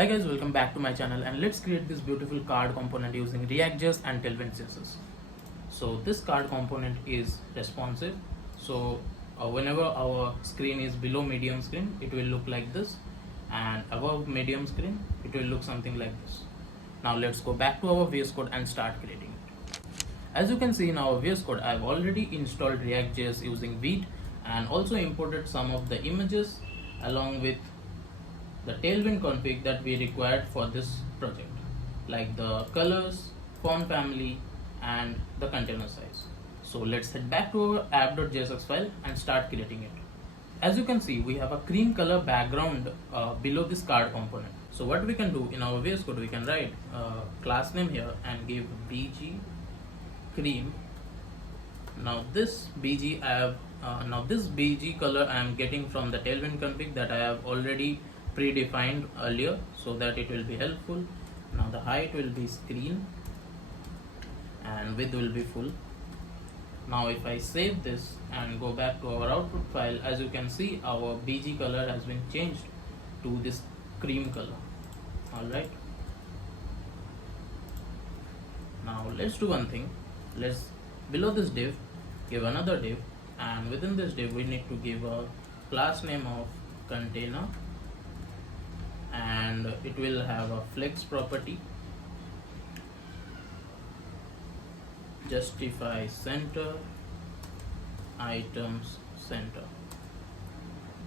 Hi guys, welcome back to my channel, and let's create this beautiful card component using React.js and Tailwind CSS. So this card component is responsive. So whenever our screen is below medium screen, it will look like this, and above medium screen, it will look something like this. Now let's go back to our VS Code and start creating it. As you can see in our VS Code, I've already installed React.js using Vite and also imported some of the images along with the tailwind config that we required for this project, like the colors, font family, and the container size. So let's head back to our app.jsx file and start creating it. As you can see, we have a cream color background below this card component. So what we can do in our VS Code, we can write class name here and give bg cream. Now this bg this bg color I am getting from the tailwind config that I have already predefined earlier, so that it will be helpful. Now the height will be screen and width will be full. Now if I save this and go back to our output file, as you can see, our bg color has been changed to this cream color. Alright, now let's do one thing. Let's below this div give another div, and within this div we need to give a class name of container, and it will have a flex property, justify center, items center.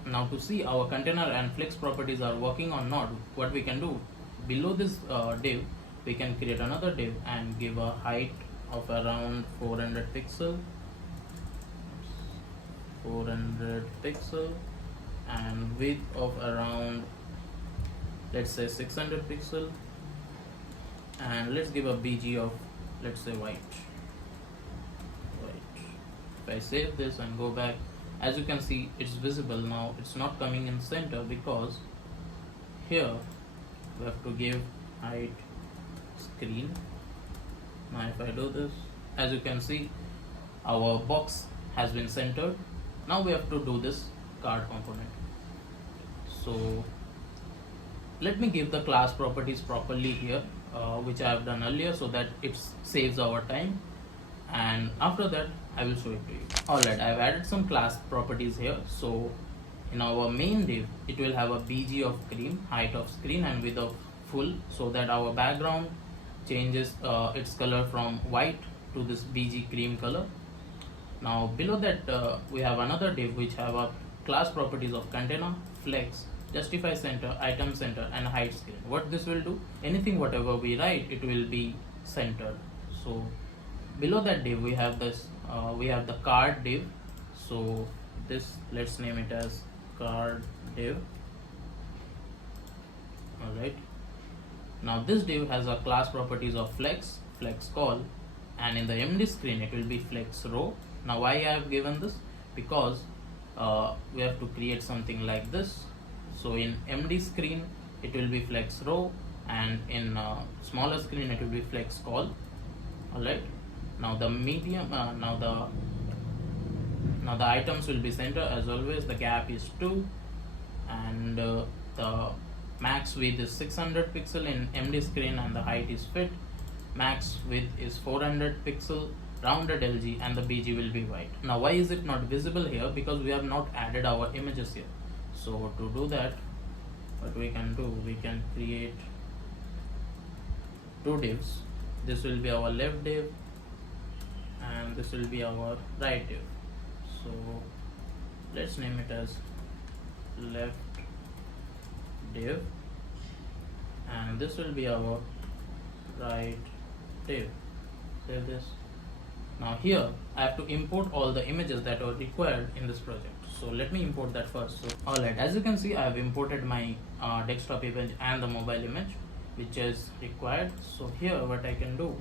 Now to see our container and flex properties are working or not, what we can do, below this div we can create another div and give a height of around 400 pixel and width of around, let's say, 600 pixel, and let's give a bg of, let's say, white. If I save this and go back, as you can see, it's visible. Now it's not coming in center because here we have to give height screen. Now if I do this, as you can see, our box has been centered. Now we have to do this card component. So let me give the class properties properly here, which I have done earlier, so that it saves our time, and after that I will show it to you. Alright, I have added some class properties here. So in our main div, it will have a bg of cream, height of screen, and width of full, so that our background changes its color from white to this bg cream color. Now below that we have another div which have a class properties of container, flex, justify center, item center, and height screen. What this will do, anything whatever we write, it will be centered. So below that div we have this we have the card div. So this, let's name it as card div. Alright, now this div has a class properties of flex call, and in the MD screen it will be flex row. Now why I have given this, because we have to create something like this. So in MD screen it will be flex row, and in smaller screen it will be flex call. Alright, now the medium now the items will be center as always. The gap is 2, and the max width is 600 pixel in MD screen, and the height is fit. Max width is 400 pixel, rounded LG, and the BG will be white. Now why is it not visible here? Because we have not added our images here. So to do that, what we can do, we can create two divs. This will be our left div, and this will be our right div. So let's name it as left div, and this will be our right div. Save this. Now here I have to import all the images that are required in this project. So let me import that first. So alright, as you can see, I have imported my desktop image and the mobile image which is required. So here what I can do,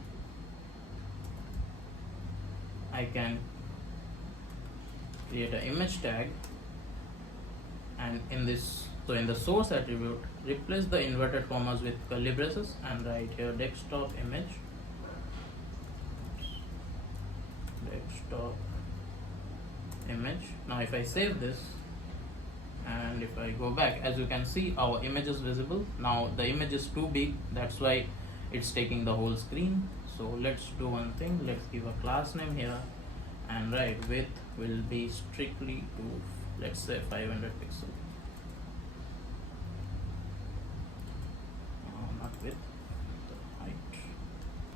I can create an image tag, and in this, so in the source attribute, replace the inverted commas with curly braces and write here desktop image. Now if I save this And if I go back, as you can see, our image is visible. Now the image is too big, that's why it's taking the whole screen. So let's do one thing, let's give a class name here and write width will be strictly to, let's say, 500 pixel. Not width, the height.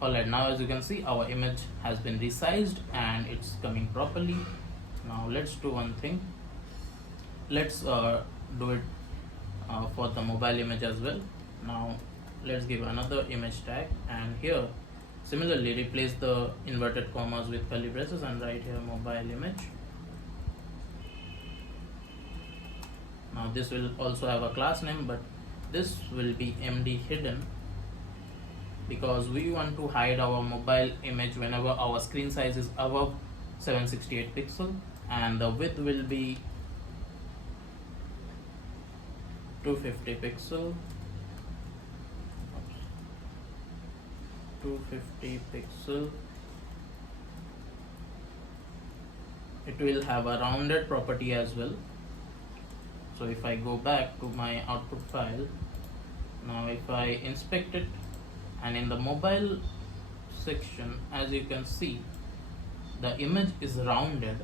Alright, now as you can see, our image has been resized and it's coming properly. Now let's do one thing, let's do it for the mobile image as well. Now let's give another image tag, and here similarly replace the inverted commas with curly braces and write here mobile image. Now this will also have a class name, but this will be MD hidden because we want to hide our mobile image whenever our screen size is above 768 pixel, and the width will be 250 pixel. 250 pixel. It will have a rounded property as well. So if I go back to my output file, now if I inspect it, and in the mobile section, as you can see, the image is rounded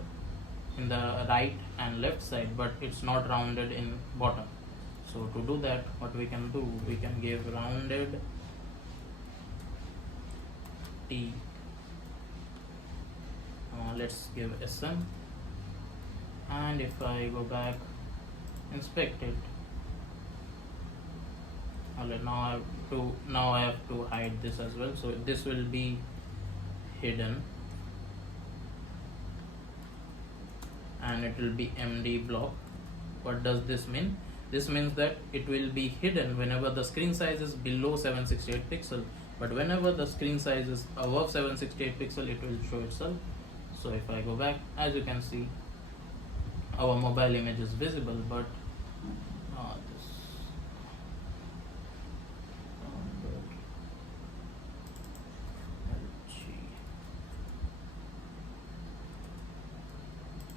in the right and left side, but it's not rounded in bottom. So to do that, what we can do, we can give rounded T. Let's give SM, and if I go back, inspect it. Alright, now I have to hide this as well. So this will be hidden, and it will be MD block. What does this mean? This means that it will be hidden whenever the screen size is below 768 pixel, but whenever the screen size is above 768 pixel, it will show itself. So if I go back, as you can see, our mobile image is visible, but this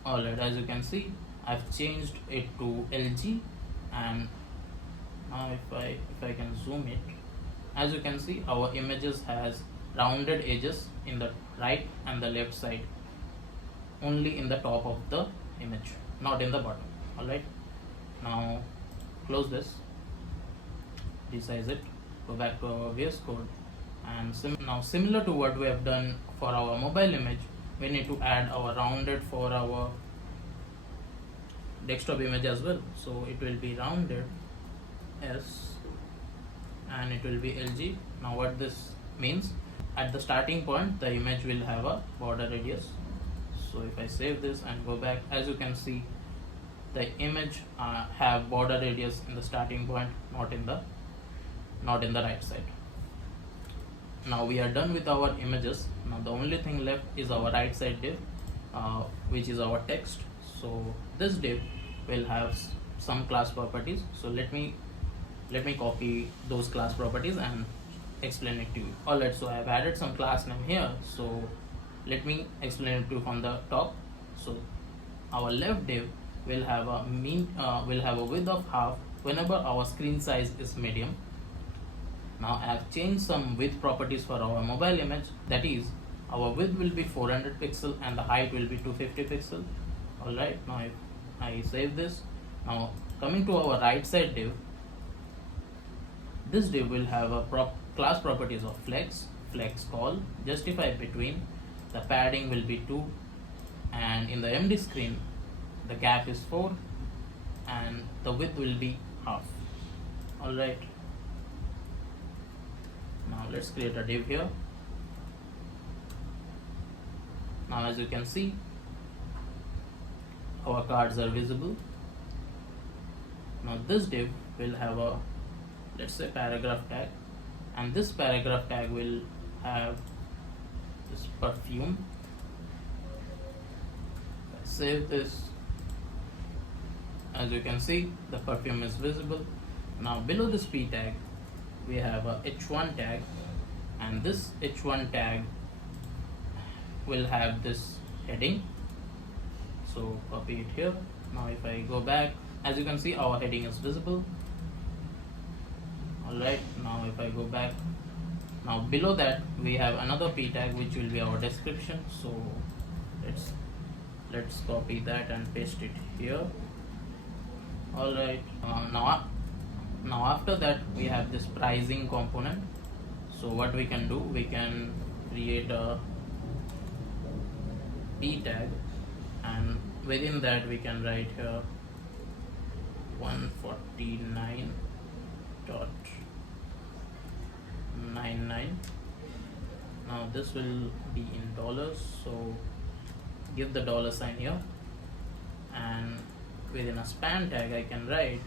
Alright, as you can see, I've changed it to LG, and now if I can zoom it, as you can see, our images has rounded edges in the right and the left side, only in the top of the image, not in the bottom. Alright, now close this, resize it, go back to our VS Code, and now similar to what we have done for our mobile image, we need to add our rounded for our desktop image as well. So it will be rounded S, and it will be LG. Now what this means, at the starting point the image will have a border radius. So if I save this and go back, as you can see, the image have border radius in the starting point, not in the right side. Now we are done with our images. Now the only thing left is our right side div, which is our text. So this div will have some class properties. So let me copy those class properties and explain it to you. Alright, so I have added some class name here. So let me explain it to you from the top. So our left div will have a width of half whenever our screen size is medium. Now I have changed some width properties for our mobile image, that is, our width will be 400 pixel and the height will be 250 pixel. Alright, now if I save this, now coming to our right side div, this div will have a class properties of flex call, justify between, the padding will be 2, and in the MD screen the gap is 4, and the width will be half. Alright, now let's create a div here. Now as you can see, our cards are visible. Now this div will have a, let's say, paragraph tag, and this paragraph tag will have this perfume. Save this. As you can see, the perfume is visible. Now below this p tag we have a h1 tag, and this h1 tag will have this heading. So copy it here. Now if I go back as you can see, our heading is visible. Alright, now if I go back, now below that we have another p tag which will be our description. So let's copy that and paste it here. Alright, now after that we have this pricing component. So what we can do, we can create a p tag, and within that we can write here 149.99. now this will be in dollars, so give the dollar sign here, and within a span tag I can write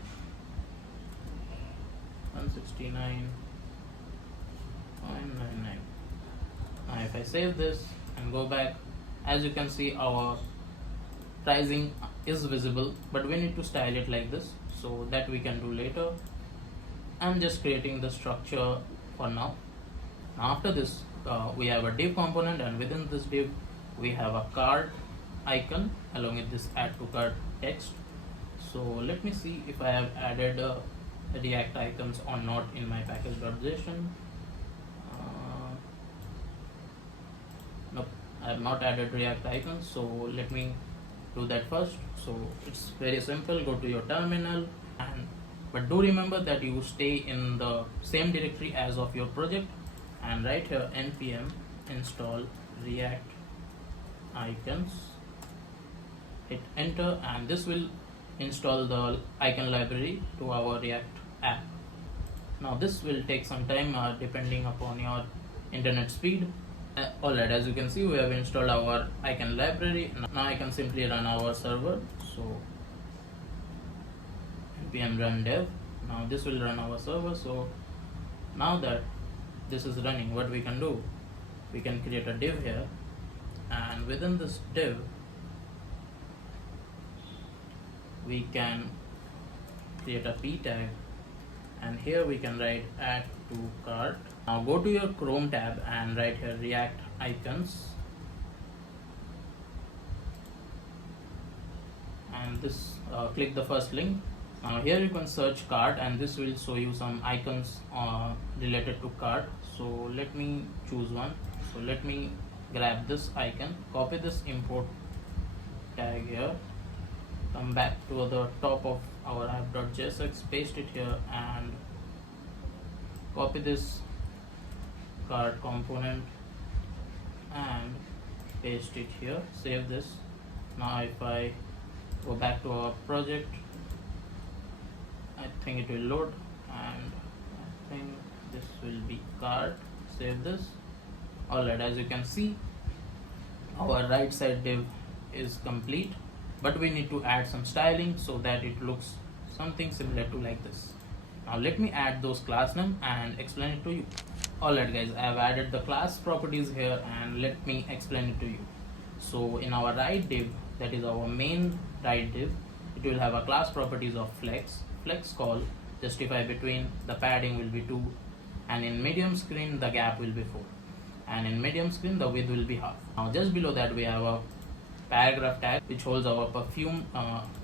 169.99. now if I save this and go back, as you can see, our pricing is visible, but we need to style it like this, so that we can do later. I'm just creating the structure for now. Now after this we have a div component, and within this div we have a cart icon along with this add to cart text. So let me see if I have added React icons or not in my package.json. Nope, I have not added React icons, so let me do that first. So it's very simple, go to your terminal, but do remember that you stay in the same directory as of your project, and write here npm install react icons, hit enter, and this will install the icon library to our React app. Now this will take some time depending upon your internet speed. Alright, as you can see, we have installed our icon library. Now I can simply run our server. So npm run dev. Now this will run our server. So now that this is running, what we can do, we can create a div here, and within this div we can create a p tag, and here we can write add to cart. Now go to your Chrome tab and write here React icons, and this click the first link. Now here you can search cart, and this will show you some icons related to cart. So let me choose one. So let me grab this icon, copy this import tag here, come back to the top of our app.jsx, paste it here, and copy this cart component and paste it here, save this. Now if I go back to our project, I think it will load, and I think this will be cart, save this. Alright, as you can see, our right side div is complete, but we need to add some styling so that it looks something similar to like this. Now let me add those class name and explain it to you. Alright guys, I have added the class properties here, and let me explain it to you. So in our right div, that is our main right div, it will have a class properties of flex call, justify between, the padding will be 2, and in medium screen the gap will be 4, and in medium screen the width will be half. Now just below that we have a paragraph tag which holds our perfume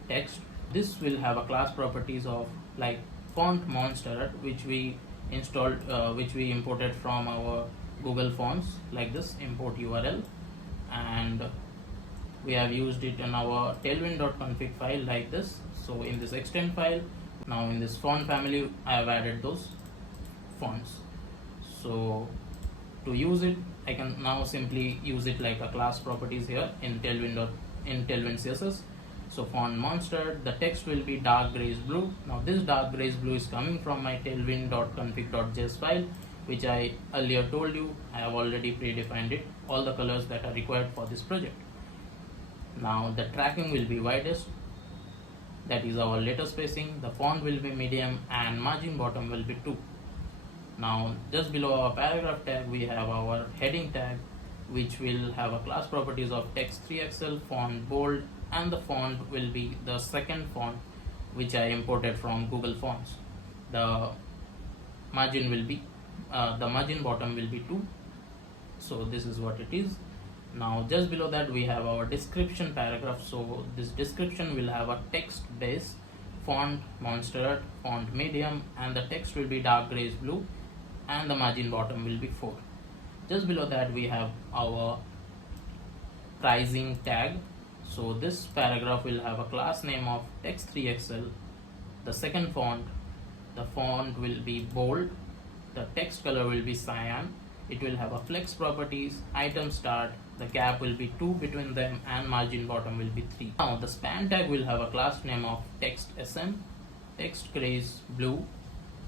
text. This will have a class properties of like font monster, which we installed, which we imported from our Google Fonts, like this import URL, and we have used it in our tailwind.config file like this. So in this extend file, now in this font family I have added those fonts. So to use it, I can now simply use it like a class properties here in tailwind CSS. So font monster, the text will be dark grayish blue. Now this dark grayish blue is coming from my tailwind.config.js file, which I earlier told you I have already predefined it, all the colors that are required for this project. Now the tracking will be widest, that is our letter spacing, the font will be medium, and margin bottom will be 2. Now just below our paragraph tag we have our heading tag, which will have a class properties of text 3XL, font bold, and the font will be the second font which I imported from Google Fonts. The margin will be the margin bottom will be 2. So this is what it is. Now just below that we have our description paragraph. So this description will have a text base font monster, font medium, and the text will be dark grayish blue, and the margin bottom will be 4. Just below that we have our pricing tag. So this paragraph will have a class name of text3xl. The second font, the font will be bold, the text color will be cyan, it will have a flex properties, item start, the gap will be 2 between them, and margin bottom will be 3. Now the span tag will have a class name of text sm, text grayish blue,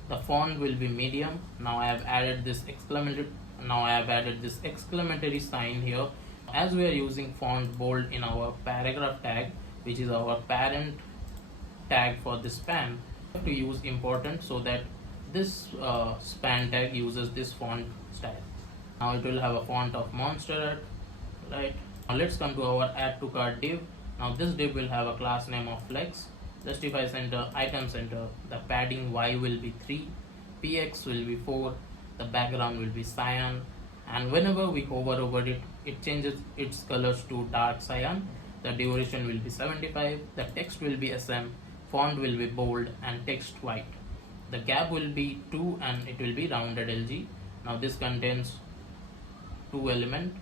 the font will be medium. Now I have added this exclamatory sign here. As we are using font bold in our paragraph tag, which is our parent tag for this span, we have to use important so that this span tag uses this font style. Now it will have a font of monster, right? Now let's come to our add to cart div. Now this div will have a class name of flex, justify center, item center, the padding y will be 3, px will be 4, the background will be cyan, and whenever we hover over it, it changes its colors to dark cyan. The duration will be 75, the text will be sm, font will be bold, and text white. The gap will be 2 and it will be rounded LG. Now this contains 2 elements,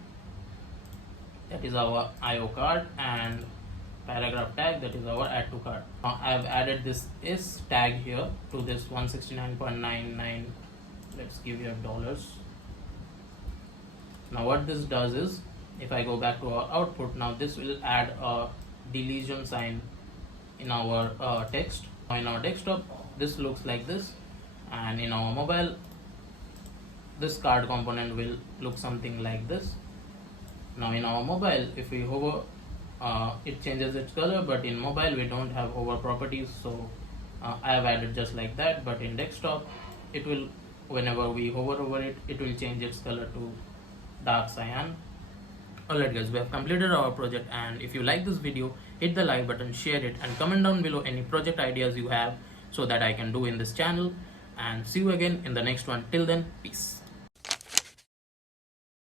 that is our IO card, and paragraph tag, that is our add to cart. Now I have added this is tag here to this 169.99. Let's give here dollars. Now what this does is, if I go back to our output, now this will add a deletion sign in our text. Now in our desktop this looks like this, and in our mobile this card component will look something like this. Now in our mobile, if we hover, it changes its color, but in mobile we don't have hover properties, so I have added just like that. But in desktop, it will, whenever we hover over it, it will change its color to dark cyan. Alright guys, we have completed our project, and if you like this video, hit the like button, share it, and comment down below any project ideas you have so that I can do in this channel. And see you again in the next one. Till then, peace.